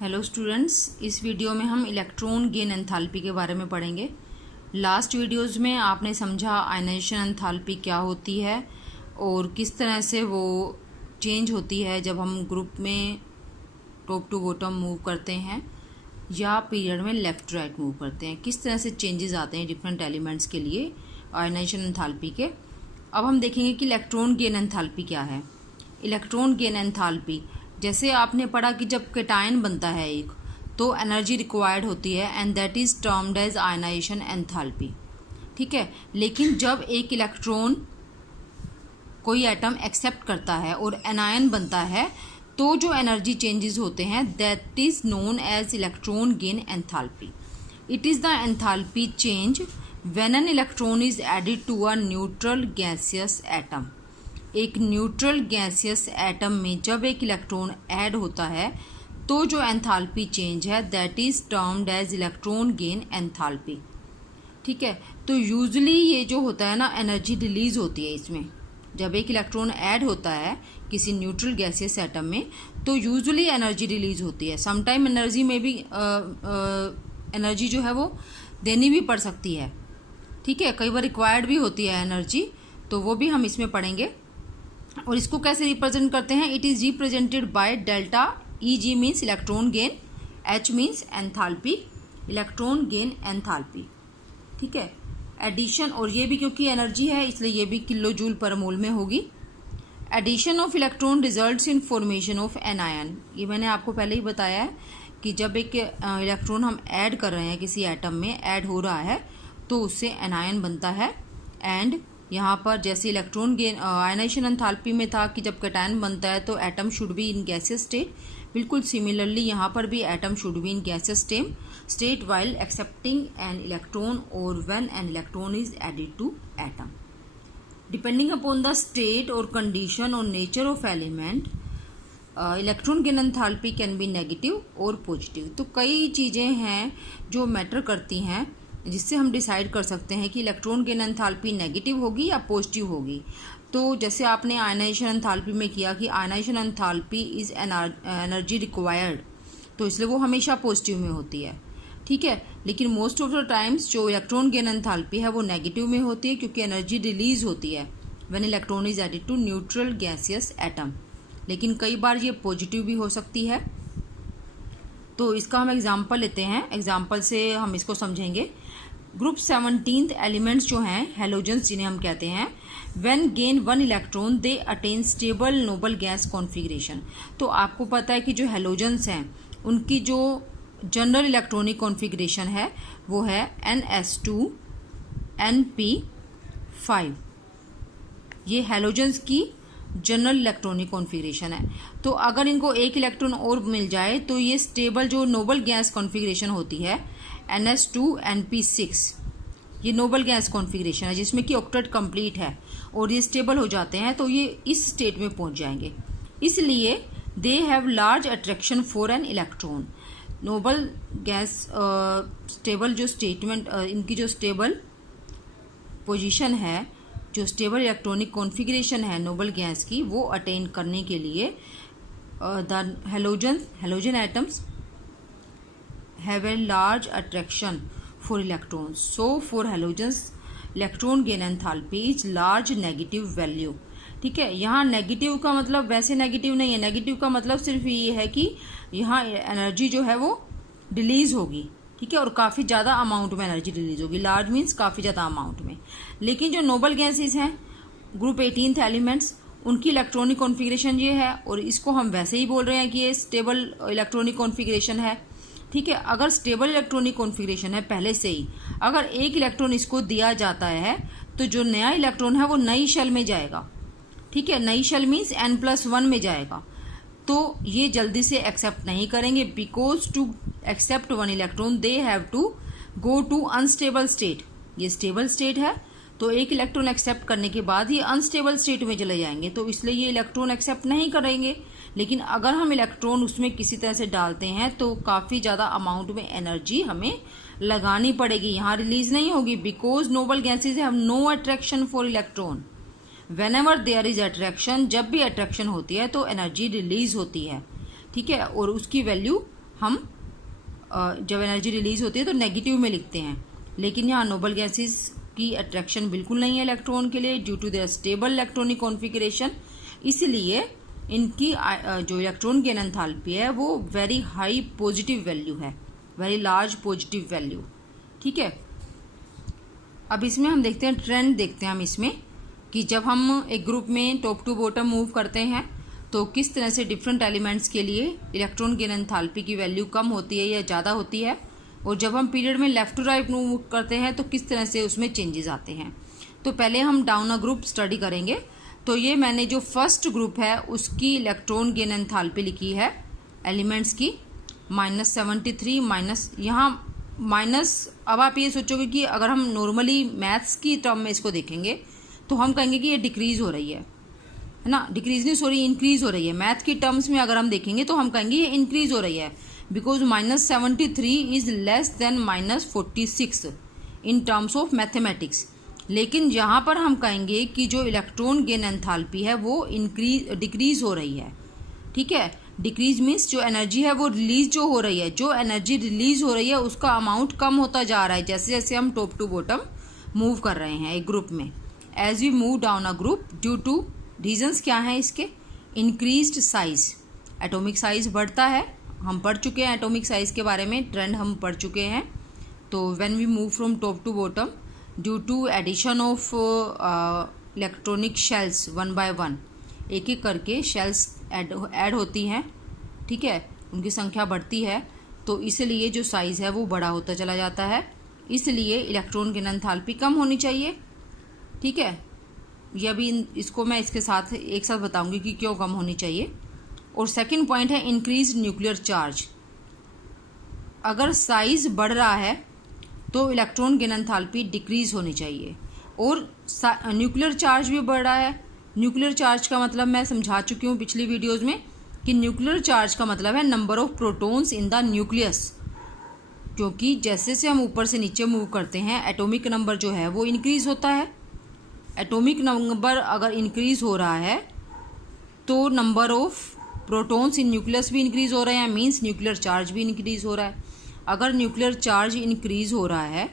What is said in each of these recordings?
Hello students, इस video में हम इलेक्ट्रॉन गेन एंथैल्पी के बारे में पढ़ेंगे। लास्ट वीडियोस में आपने समझा आयनाइजेशन एंथैल्पी क्या होती है और किस तरह से वो चेंज होती है जब हम ग्रुप में टॉप टू बॉटम मूव करते हैं या पीरियड में लेफ़्ट राइट मूव करते हैं, किस तरह से चेंजेस आते हैं डिफरेंट एलिमेंट्स के लिए आयनाइजेशन एंथैल्पी के। अब हम देखेंगे कि इलेक्ट्रॉन गेन एंथैल्पी क्या है। इलेक्ट्रॉन गेन एंथैल्पी, जैसे आपने पढ़ा कि जब कैटायन बनता है एक, तो एनर्जी रिक्वायर्ड होती है and that is termed as ionization enthalpy. ठीक है, लेकिन जब एक इलेक्ट्रॉन कोई एटम एक्सेप्ट करता है और एनायन बनता है तो जो एनर्जी चेंजेस होते हैं that is known as electron gain enthalpy. It is the enthalpy change when an electron is added to a neutral gaseous atom. एक न्यूट्रल गैसियस एटम में जब एक इलेक्ट्रॉन ऐड होता है तो जो एंथैल्पी चेंज है that is termed as electron gain enthalpy. ठीक है, तो यूजुअली ये जो होता है ना, एनर्जी रिलीज होती है इसमें। जब एक इलेक्ट्रॉन ऐड होता है किसी न्यूट्रल गैसियस एटम में तो यूजुअली एनर्जी रिलीज होती है। समटाइम एनर्जी में भी एनर्जी जो है वो देनी भी पड़ सकती है। ठीक है, कई बार रिक्वायर्ड भी होती है एनर्जी, तो वो भी हम इसमें पढ़ेंगे। और इसको कैसे रिप्रेजेंट करते हैं, it is represented by delta. E g means electron gain, h means enthalpy, electron gain enthalpy. ठीक है, एडिशन, और ये भी क्योंकि एनर्जी है इसलिए ये भी किलो जूल पर मोल में होगी। Addition of electron results in formation of anion. ये मैंने आपको पहले ही बताया है कि जब एक इलेक्ट्रॉन हम ऐड कर रहे हैं किसी एटम में, ऐड हो रहा है तो उससे एन आयन बनता है। एंड यहाँ पर जैसे इलेक्ट्रॉन गेन आयनाइजेशन एंथैल्पी में था कि जब कैटायन बनता है तो atom should be in gaseous state, बिल्कुल सिमिलरली यहाँ पर भी atom should be in gaseous state while accepting an electron और when an electron is added to atom. Depending upon the state और कंडीशन और nature of element, electron gain enthalpy can be negative और positive. तो कई चीज़ें हैं जो matter करती हैं जिससे हम डिसाइड कर सकते हैं कि इलेक्ट्रॉन गेन एंथैल्पी नेगेटिव होगी या पॉजिटिव होगी। तो जैसे आपने आयनाइजेशन एंथैल्पी में किया कि ionization enthalpy is energy required, तो इसलिए वो हमेशा पॉजिटिव में होती है। ठीक है, लेकिन मोस्ट ऑफ द टाइम्स जो इलेक्ट्रॉन गेन एंथैल्पी है वो नेगेटिव में होती है क्योंकि एनर्जी रिलीज होती है when electron is added to neutral gaseous atom. लेकिन कई बार ये पॉजिटिव भी हो सकती है। तो इसका हम एग्जाम्पल लेते हैं, एग्जाम्पल से हम इसको समझेंगे। ग्रुप 17 एलिमेंट्स जो हैं हेलोजेंस जिन्हें हम कहते हैं, when gain one electron they attain stable noble gas configuration. तो आपको पता है कि जो हेलोजेंस हैं उनकी जो जनरल इलेक्ट्रॉनिक कॉन्फ़िगरेशन है वो है NS2 NP5। ये हेलोजेंस की जनरल इलेक्ट्रॉनिक कॉन्फ़िगरेशन है। तो अगर इनको एक इलेक्ट्रॉन और मिल जाए तो ये स्टेबल जो नोबल गैस कॉन्फ़िगरेशन होती है NS2 NP6, ये नोबल गैस कॉन्फ़िगरेशन है जिसमें कि ऑक्टेट कंप्लीट है और ये स्टेबल हो जाते हैं तो ये इस स्टेट में पहुंच जाएंगे। इसलिए they have large attraction for an electron. Noble gas stable जो स्टेटमेंट, इनकी जो स्टेबल पोजीशन है, जो स्टेबल इलेक्ट्रॉनिक कॉन्फ़िगरेशन है नोबल गैस की, वो अटेन करने के लिए the halogen atoms have a large attraction for electrons. So for halogens electron gain enthalpy is large negative value. ठीक है, यहाँ नेगेटिव का मतलब वैसे नेगेटिव नहीं है। नेगेटिव का मतलब सिर्फ ये है कि यहाँ एनर्जी जो है वो रिलीज होगी। ठीक है, और काफ़ी ज़्यादा अमाउंट में एनर्जी रिलीज होगी। लार्ज मीन्स काफ़ी ज़्यादा अमाउंट में। लेकिन जो नोबल गैसेस हैं ग्रुप 18 एलिमेंट्स, उनकी इलेक्ट्रॉनिक कॉन्फ़िगरेशन ये है और इसको हम वैसे ही बोल रहे हैं कि ये स्टेबल इलेक्ट्रॉनिक कॉन्फ़िगरेशन है। ठीक है, अगर स्टेबल इलेक्ट्रॉनिक कॉन्फ़िगरेशन है पहले से ही, अगर एक इलेक्ट्रॉन इसको दिया जाता है तो जो नया इलेक्ट्रॉन है वो नई शेल में जाएगा। ठीक है, नई शेल मीन्स N+1 में जाएगा। तो ये जल्दी से एक्सेप्ट नहीं करेंगे because to accept one electron they have to go to unstable state. ये स्टेबल स्टेट है तो एक इलेक्ट्रॉन एक्सेप्ट करने के बाद ये अनस्टेबल स्टेट में चले जाएंगे, तो इसलिए ये इलेक्ट्रॉन एक्सेप्ट नहीं करेंगे। लेकिन अगर हम इलेक्ट्रॉन उसमें किसी तरह से डालते हैं तो काफ़ी ज़्यादा अमाउंट में एनर्जी हमें लगानी पड़ेगी, यहाँ रिलीज नहीं होगी because noble gases have no attraction for electron. Whenever there is attraction, जब भी अट्रैक्शन होती है तो एनर्जी रिलीज होती है। ठीक है, और उसकी वैल्यू हम जब एनर्जी रिलीज होती है तो नेगेटिव में लिखते हैं, लेकिन यहाँ नोबल गैसेस की अट्रैक्शन बिल्कुल नहीं है इलेक्ट्रॉन के लिए due to their stable electronic configuration. इसलिए इनकी जो इलेक्ट्रॉन गेन एंथैल्पी है वो वेरी हाई पॉजिटिव वैल्यू है, वेरी लार्ज पॉजिटिव वैल्यू। ठीक है, अब इसमें हम देखते हैं ट्रेंड, देखते हैं हम इसमें कि जब हम एक ग्रुप में टॉप टू बॉटम मूव करते हैं तो किस तरह से डिफरेंट एलिमेंट्स के लिए इलेक्ट्रॉन गेन एंथैल्पी की वैल्यू कम होती है या ज़्यादा होती है, और जब हम पीरियड में लेफ्ट टू राइट मूव करते हैं तो किस तरह से उसमें चेंजेस आते हैं। तो पहले हम डाउन अ ग्रुप स्टडी करेंगे। तो ये मैंने जो फर्स्ट ग्रुप है उसकी इलेक्ट्रॉन गेन एंथैल्पी लिखी है एलिमेंट्स की -73 माइनस, यहाँ माइनस। अब आप ये सोचोगे कि अगर हम नॉर्मली मैथ्स की टर्म में इसको देखेंगे तो हम कहेंगे कि ये डिक्रीज हो रही है ना, डिक्रीज नहीं, सॉरी इंक्रीज हो रही है। मैथ की टर्म्स में अगर हम देखेंगे तो हम कहेंगे ये इंक्रीज हो रही है, because -73 is less than -46 in terms of mathematics. लेकिन यहाँ पर हम कहेंगे कि जो इलेक्ट्रॉन गेन एंथैल्पी है वो डिक्रीज हो रही है। ठीक है, डिक्रीज मीन्स जो एनर्जी है वो रिलीज जो हो रही है, जो एनर्जी रिलीज हो रही है उसका अमाउंट कम होता जा रहा है जैसे जैसे हम टॉप टू बॉटम मूव कर रहे हैं एक ग्रुप में। As we move down a group due to reasons क्या हैं इसके, इंक्रीज्ड साइज, एटॉमिक साइज बढ़ता है, हम पढ़ चुके हैं एटॉमिक साइज के बारे में, ट्रेंड हम पढ़ चुके हैं। तो when we move from top to bottom due to addition of electronic shells one by one, एक एक करके शेल्स ऐड होती हैं। ठीक है, उनकी संख्या बढ़ती है, तो इसलिए जो साइज़ है वो बड़ा होता चला जाता है, इसलिए इलेक्ट्रॉन गेन एंथैल्पी कम होनी चाहिए। ठीक है, ये अभी इसको मैं इसके साथ एक साथ बताऊंगी कि क्यों कम होनी चाहिए। और सेकंड पॉइंट है इंक्रीज न्यूक्लियर चार्ज। अगर साइज बढ़ रहा है तो इलेक्ट्रॉन गेन एंथैल्पी डिक्रीज होनी चाहिए, और न्यूक्लियर चार्ज भी बढ़ रहा है। न्यूक्लियर चार्ज का मतलब मैं समझा चुकी हूँ पिछली वीडियोज़ में कि न्यूक्लियर चार्ज का मतलब है number of protons in the nucleus, क्योंकि जैसे से हम ऊपर से नीचे मूव करते हैं एटॉमिक नंबर जो है वो इंक्रीज होता है। एटॉमिक नंबर अगर इंक्रीज हो रहा है तो number of protons in nucleus भी इंक्रीज हो रहे हैं, मीन्स न्यूक्लियर चार्ज भी इंक्रीज हो रहा है। अगर न्यूक्लियर चार्ज इंक्रीज हो रहा है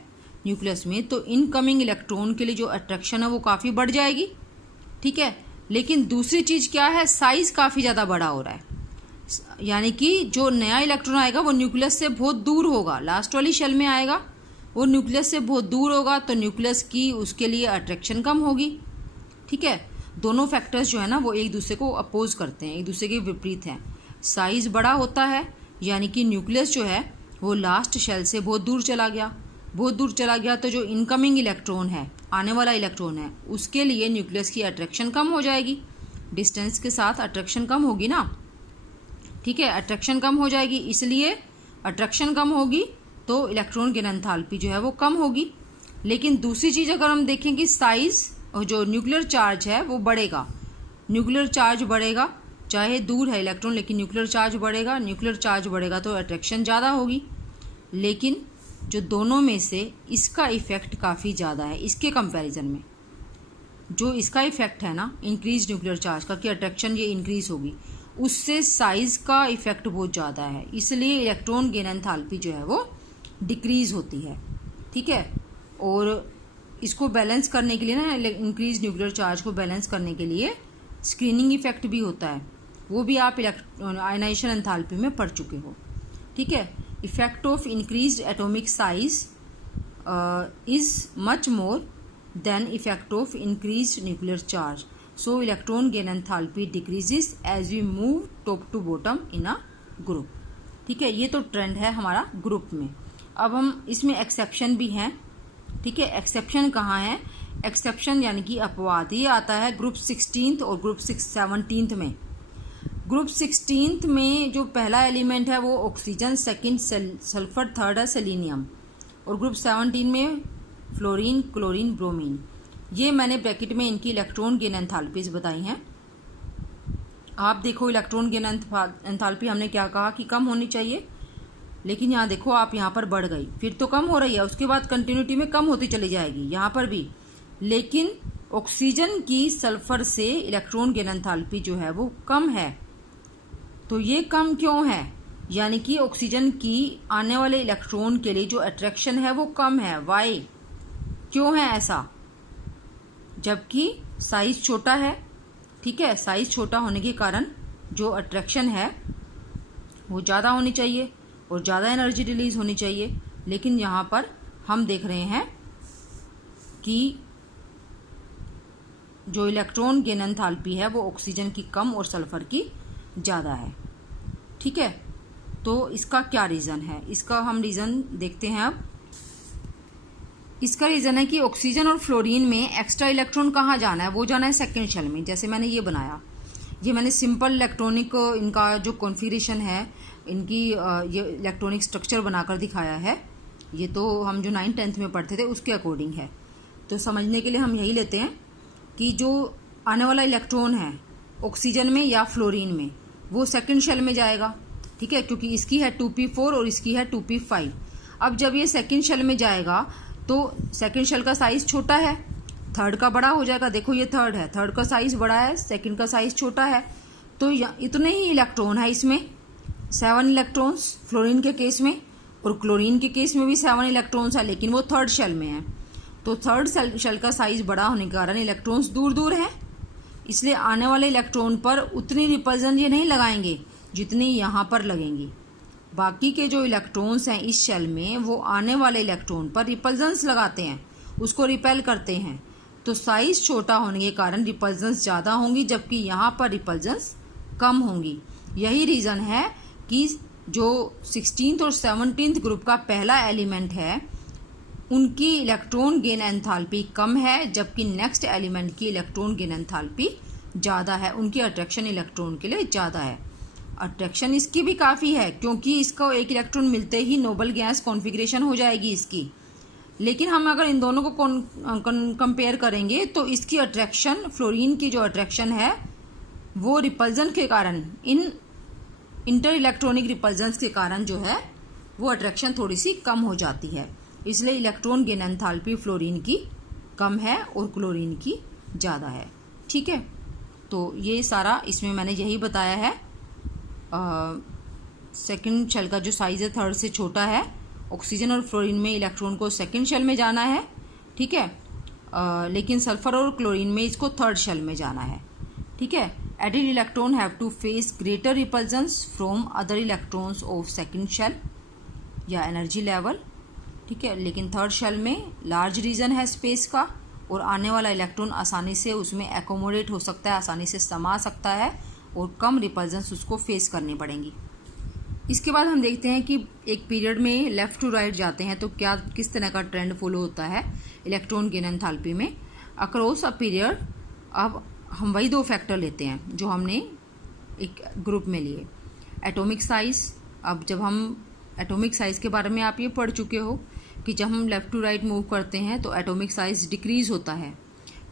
न्यूक्लियस में तो इनकमिंग इलेक्ट्रॉन के लिए जो अट्रैक्शन है वो काफ़ी बढ़ जाएगी। ठीक है, लेकिन दूसरी चीज़ क्या है, साइज़ काफ़ी ज़्यादा बड़ा हो रहा है, यानी कि जो नया इलेक्ट्रॉन आएगा वो न्यूक्लियस से बहुत दूर होगा, लास्ट वाली शेल में आएगा, वो न्यूक्लियस से बहुत दूर होगा, तो न्यूक्लियस की उसके लिए अट्रैक्शन कम होगी। ठीक है, दोनों फैक्टर्स जो है ना वो एक दूसरे को अपोज करते हैं, एक दूसरे के विपरीत हैं। साइज़ बड़ा होता है यानी कि न्यूक्लियस जो है वो लास्ट शेल से बहुत दूर चला गया, बहुत दूर चला गया, तो जो इनकमिंग इलेक्ट्रॉन है, आने वाला इलेक्ट्रॉन है, उसके लिए न्यूक्लियस की अट्रैक्शन कम हो जाएगी, डिस्टेंस के साथ अट्रैक्शन कम होगी ना। ठीक है, अट्रैक्शन कम हो जाएगी, इसलिए अट्रैक्शन कम होगी तो इलेक्ट्रॉन गेन एंथैल्पी जो है वो कम होगी। लेकिन दूसरी चीज़ अगर हम देखें कि साइज़ और जो न्यूक्लियर चार्ज है वो बढ़ेगा, न्यूक्लियर चार्ज बढ़ेगा, चाहे दूर है इलेक्ट्रॉन लेकिन न्यूक्लियर चार्ज बढ़ेगा, न्यूक्लियर चार्ज बढ़ेगा तो अट्रैक्शन ज़्यादा होगी। लेकिन जो दोनों में से इसका इफ़ेक्ट काफ़ी ज़्यादा है, इसके कंपैरिजन में जो इसका इफ़ेक्ट है ना इंक्रीज न्यूक्लियर चार्ज का कि अट्रैक्शन ये इंक्रीज होगी, उससे साइज़ का इफ़ेक्ट बहुत ज़्यादा है, इसलिए इलेक्ट्रॉन गेन एंथैल्पी जो है वो डिक्रीज होती है। ठीक है, और इसको बैलेंस करने के लिए ना, इंक्रीज न्यूक्लियर चार्ज को बैलेंस करने के लिए स्क्रीनिंग इफेक्ट भी होता है, वो भी आप आयनाइजेशन एंथैल्पी में पढ़ चुके हो। ठीक है, effect of increased atomic size is much more than effect of increased nuclear charge, so electron gain enthalpy decreases as we move top to bottom in a group. ठीक है, ये तो ट्रेंड है हमारा ग्रुप में। अब हम इसमें एक्सेप्शन भी हैं। ठीक है, एक्सेप्शन कहाँ है, एक्सेप्शन यानी कि अपवाद, ये आता है ग्रुप 16 और ग्रुप 17 में। ग्रुप 16 में जो पहला एलिमेंट है वो ऑक्सीजन, सेकंड सल्फर, थर्ड है सेलेनियम, और ग्रुप 17 में फ्लोरीन, क्लोरीन, ब्रोमीन। ये मैंने ब्रैकेट में इनकी इलेक्ट्रॉन गेन एंथैल्पीज बताई हैं। आप देखो इलेक्ट्रॉन गेन एंथैल्पी हमने क्या कहा कि कम होनी चाहिए, लेकिन यहाँ देखो आप यहाँ पर बढ़ गई, फिर तो कम हो रही है, उसके बाद कंटिन्यूटी में कम होती चली जाएगी यहाँ पर भी। लेकिन ऑक्सीजन की सल्फर से इलेक्ट्रॉन गेन एंथैल्पी जो है वो कम है। तो ये कम क्यों है, यानी कि ऑक्सीजन की आने वाले इलेक्ट्रॉन के लिए जो अट्रैक्शन है वो कम है। वाई, क्यों है ऐसा? जबकि साइज छोटा है, ठीक है, साइज छोटा होने के कारण जो अट्रैक्शन है वो ज़्यादा होनी चाहिए और ज़्यादा एनर्जी रिलीज होनी चाहिए। लेकिन यहाँ पर हम देख रहे हैं कि जो इलेक्ट्रॉन गेन एंथैल्पी है वो ऑक्सीजन की कम और सल्फर की ज़्यादा है। ठीक है, तो इसका क्या रीज़न है? इसका हम रीज़न देखते हैं अब। इसका रीज़न है कि ऑक्सीजन और फ्लोरीन में एक्स्ट्रा इलेक्ट्रॉन कहाँ जाना है? वो जाना है सेकेंड शेल में। जैसे मैंने ये बनाया, ये मैंने सिंपल इलेक्ट्रॉनिक इनका जो कॉन्फ़िगरेशन है, इनकी ये इलेक्ट्रॉनिक स्ट्रक्चर बनाकर दिखाया है। ये तो हम जो 9th-10th में पढ़ते थे उसके अकॉर्डिंग है। तो समझने के लिए हम यही लेते हैं कि जो आने वाला इलेक्ट्रॉन है ऑक्सीजन में या फ्लोरीन में, वो सेकेंड शेल में जाएगा। ठीक है, क्योंकि इसकी है 2p4 और इसकी है 2p5। अब जब ये सेकेंड शेल में जाएगा तो सेकेंड शेल का साइज़ छोटा है, थर्ड का बड़ा हो जाएगा। देखो ये थर्ड है, थर्ड का साइज़ बड़ा है, सेकेंड का साइज़ छोटा है। तो इतने ही इलेक्ट्रॉन है इसमें, 7 इलेक्ट्रॉन्स फ्लोरीन के केस में, और क्लोरीन के केस में भी 7 इलेक्ट्रॉन्स है, लेकिन वो थर्ड शेल में है। तो थर्ड शेल का साइज़ बड़ा होने के कारण इलेक्ट्रॉन्स दूर दूर हैं, इसलिए आने वाले इलेक्ट्रॉन पर उतनी रिपल्सन ये नहीं लगाएंगे जितनी यहाँ पर लगेंगी। बाकी के जो इलेक्ट्रॉन्स हैं इस शेल में, वो आने वाले इलेक्ट्रॉन पर रिपल्सन्स लगाते हैं, उसको रिपेल करते हैं। तो साइज़ छोटा होने के कारण रिपल्सन्स ज़्यादा होंगी, जबकि यहाँ पर रिपल्सन्स कम होंगी। यही रीज़न है कि जो 16th और 17th ग्रुप का पहला एलिमेंट है उनकी इलेक्ट्रॉन गेन एंथैल्पी कम है, जबकि नेक्स्ट एलिमेंट की इलेक्ट्रॉन गेन एंथैल्पी ज़्यादा है। उनकी अट्रैक्शन इलेक्ट्रॉन के लिए ज़्यादा है। अट्रैक्शन इसकी भी काफ़ी है, क्योंकि इसको एक इलेक्ट्रॉन मिलते ही नोबल गैस कॉन्फ़िगरेशन हो जाएगी इसकी। लेकिन हम अगर इन दोनों को कंपेयर करेंगे तो इसकी अट्रैक्शन, फ्लोरीन की जो अट्रैक्शन है वो रिपल्जन के कारण, इन इंटर इलेक्ट्रॉनिक रिपल्जन्स के कारण जो है वो अट्रैक्शन थोड़ी सी कम हो जाती है। इसलिए इलेक्ट्रॉन गेन एंथैल्पी फ्लोरीन की कम है और क्लोरीन की ज़्यादा है। ठीक है, तो ये सारा इसमें मैंने यही बताया है। सेकंड शेल का जो साइज़ है थर्ड से छोटा है। ऑक्सीजन और फ्लोरीन में इलेक्ट्रॉन को सेकंड शेल में जाना है, ठीक है, लेकिन सल्फर और क्लोरीन में इसको थर्ड शेल में जाना है। ठीक है, added electron have to face greater repulsions from other electrons of second shell या एनर्जी लेवल। ठीक है, लेकिन थर्ड शेल में लार्ज रीजन है स्पेस का, और आने वाला इलेक्ट्रॉन आसानी से उसमें एकोमोडेट हो सकता है, आसानी से समा सकता है, और कम रिपल्जन्स उसको फेस करनी पड़ेंगी। इसके बाद हम देखते हैं कि एक पीरियड में लेफ़्ट टू राइट जाते हैं तो क्या किस तरह का ट्रेंड फॉलो होता है इलेक्ट्रॉन गेन एंथैल्पी में अक्रॉस अ पीरियड। अब हम वही 2 फैक्टर लेते हैं जो हमने एक ग्रुप में लिए। एटॉमिक साइज़, अब जब हम एटॉमिक साइज़ के बारे में आप ये पढ़ चुके हो कि जब हम लेफ़्ट टू राइट मूव करते हैं तो एटॉमिक साइज़ डिक्रीज़ होता है।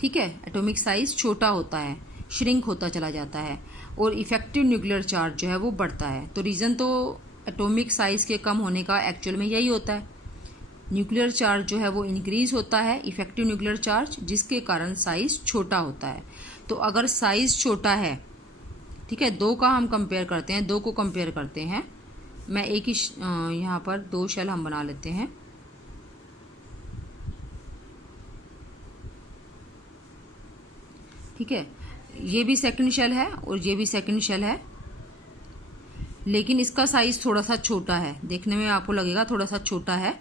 ठीक है, एटॉमिक साइज़ छोटा होता है, श्रिंक होता चला जाता है, और इफेक्टिव न्यूक्लियर चार्ज जो है वो बढ़ता है। तो रीज़न तो एटॉमिक साइज़ के कम होने का एक्चुअल में यही होता है। न्यूक्लियर चार्ज जो है वो इंक्रीज़ होता है, इफेक्टिव न्यूक्लियर चार्ज, जिसके कारण साइज़ छोटा होता है। तो अगर साइज़ छोटा है, ठीक है, 2 का हम कंपेयर करते हैं, 2 को कंपेयर करते हैं। मैं एक ही यहाँ पर 2 शेल हम बना लेते हैं। ठीक है, ये भी सेकंड शेल है और ये भी सेकंड शेल है, लेकिन इसका साइज़ थोड़ा सा छोटा है। देखने में आपको लगेगा थोड़ा सा छोटा है,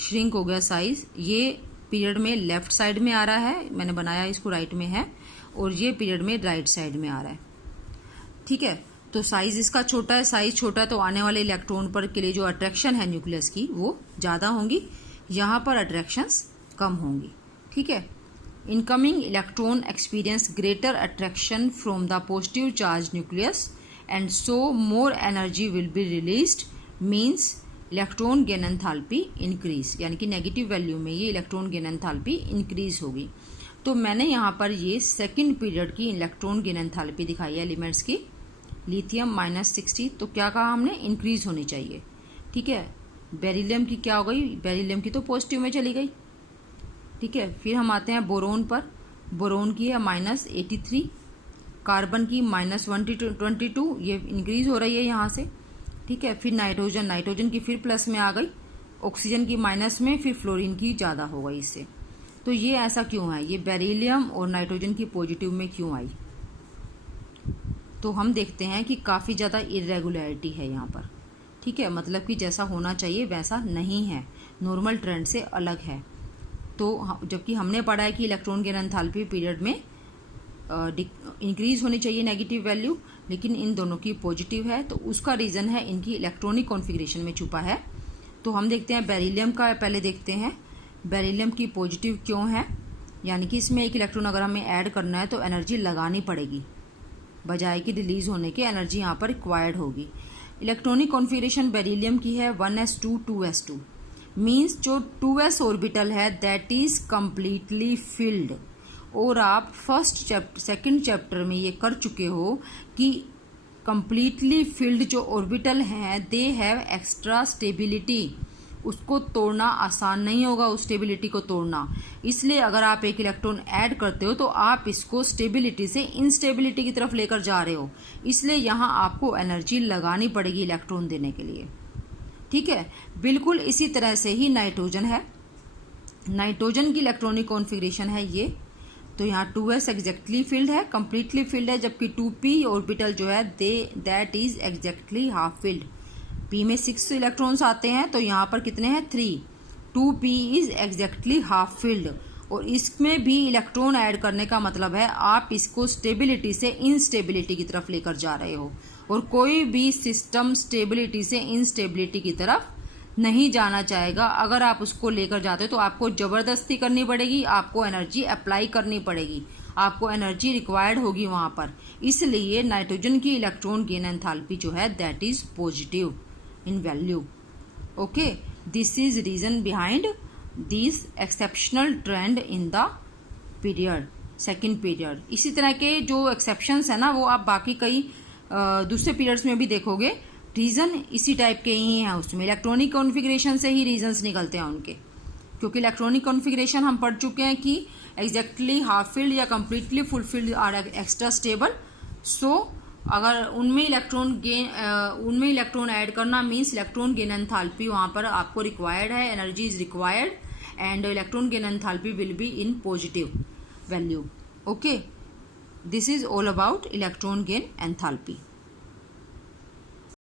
श्रिंक हो गया साइज़। ये पीरियड में लेफ़्ट साइड में आ रहा है, मैंने बनाया इसको राइट में है, और ये पीरियड में राइट साइड में आ रहा है। ठीक है, तो साइज़ इसका छोटा है, साइज़ छोटा है, तो आने वाले इलेक्ट्रॉन पर के लिए जो अट्रैक्शन है न्यूक्लियस की वो ज़्यादा होंगी, यहाँ पर अट्रैक्शंस कम होंगी। ठीक है, incoming electron experience greater attraction from the positive charge nucleus and so more energy will be released, means electron gain enthalpy increase, यानी कि नेगेटिव वैल्यू में ये इलेक्ट्रॉन गेन एंथैल्पी इंक्रीज होगी। तो मैंने यहाँ पर ये सेकंड पीरियड की इलेक्ट्रॉन गेन एंथैल्पी दिखाई है एलिमेंट्स की। लिथियम -60, तो क्या कहा हमने, इंक्रीज होनी चाहिए। ठीक है, बेरिलियम की क्या हो गई, बेरिलियम की तो पॉजिटिव में चली गई। ठीक है, फिर हम आते हैं बोरोन पर। बोरोन की है -83, कार्बन की -122, ये इंक्रीज हो रही है यहाँ से। ठीक है। फिर नाइट्रोजन की फिर प्लस में आ गई, ऑक्सीजन की माइनस में, फिर फ्लोरीन की ज़्यादा हो गई इससे। तो ये ऐसा क्यों है, ये बेरिलियम और नाइट्रोजन की पॉजिटिव में क्यों आई? तो हम देखते हैं कि काफ़ी ज़्यादा इरेगुलरिटी है यहाँ पर, ठीक है। मतलब कि जैसा होना चाहिए वैसा नहीं है, नॉर्मल ट्रेंड से अलग है। तो जबकि हमने पढ़ा है कि इलेक्ट्रॉन गेन एंथैल्पी पीरियड में इंक्रीज होनी चाहिए नेगेटिव वैल्यू, लेकिन इन दोनों की पॉजिटिव है। तो उसका रीज़न है इनकी इलेक्ट्रॉनिक कॉन्फ़िगरेशन में छुपा है। तो हम देखते हैं बेरिलियम का, पहले देखते हैं बेरिलियम की पॉजिटिव क्यों है। यानी कि इसमें एक इलेक्ट्रॉन अगर हमें ऐड करना है तो एनर्जी लगानी पड़ेगी, बजाय कि रिलीज होने के एनर्जी यहाँ पर रिक्वायर्ड होगी। इलेक्ट्रॉनिक कॉन्फ़िगरेशन बेरिलियम की है 1s2 2s2, मीन्स जो 2s ऑर्बिटल है दैट इज कम्प्लीटली फिल्ड। और आप सेकंड चैप्टर में ये कर चुके हो कि कम्प्लीटली फिल्ड जो ऑर्बिटल हैं दे हैव एक्स्ट्रा स्टेबिलिटी, उसको तोड़ना आसान नहीं होगा, उस स्टेबिलिटी को तोड़ना। इसलिए अगर आप एक इलेक्ट्रॉन ऐड करते हो तो आप इसको स्टेबिलिटी से इनस्टेबिलिटी की तरफ लेकर जा रहे हो, इसलिए यहाँ आपको एनर्जी लगानी पड़ेगी इलेक्ट्रॉन देने के लिए, ठीक है। बिल्कुल इसी तरह से ही नाइट्रोजन है। नाइट्रोजन की इलेक्ट्रॉनिक कॉन्फ़िगरेशन है ये। तो यहाँ 2s एग्जैक्टली फिल्ड है, कंप्लीटली फिल्ड है, जबकि 2p ऑर्बिटल जो है that is exactly half filled. p में 6 इलेक्ट्रॉन्स आते हैं, तो यहाँ पर कितने हैं 3। 2p is exactly half filled. और इसमें भी इलेक्ट्रॉन ऐड करने का मतलब है आप इसको स्टेबिलिटी से इनस्टेबिलिटी की तरफ लेकर जा रहे हो, और कोई भी सिस्टम स्टेबिलिटी से इनस्टेबिलिटी की तरफ नहीं जाना चाहेगा। अगर आप उसको लेकर जाते हो तो आपको ज़बरदस्ती करनी पड़ेगी, आपको एनर्जी अप्लाई करनी पड़ेगी, आपको एनर्जी रिक्वायर्ड होगी वहाँ पर। इसलिए नाइट्रोजन की इलेक्ट्रॉन गेन एंथैल्पी जो है that is positive in value. Okay, this is reason behind this exceptional trend in the period, second period. इसी तरह के जो एक्सेप्शंस है ना वो आप बाकी कई दूसरे पीरियड्स में भी देखोगे, रीज़न इसी टाइप के ही हैं। उसमें इलेक्ट्रॉनिक कॉन्फ़िगरेशन से ही रीजंस निकलते हैं उनके, क्योंकि इलेक्ट्रॉनिक कॉन्फ़िगरेशन हम पढ़ चुके हैं कि एग्जैक्टली हाफ फील्ड या completely full filled are extra stable. So अगर उनमें इलेक्ट्रॉन ऐड करना मीन्स इलेक्ट्रॉन गेन एंथैल्पी वहाँ पर आपको रिक्वायर्ड है, energy is required, and electron gain enthalpy will be in positive value. Okay, this is all about electron gain enthalpy.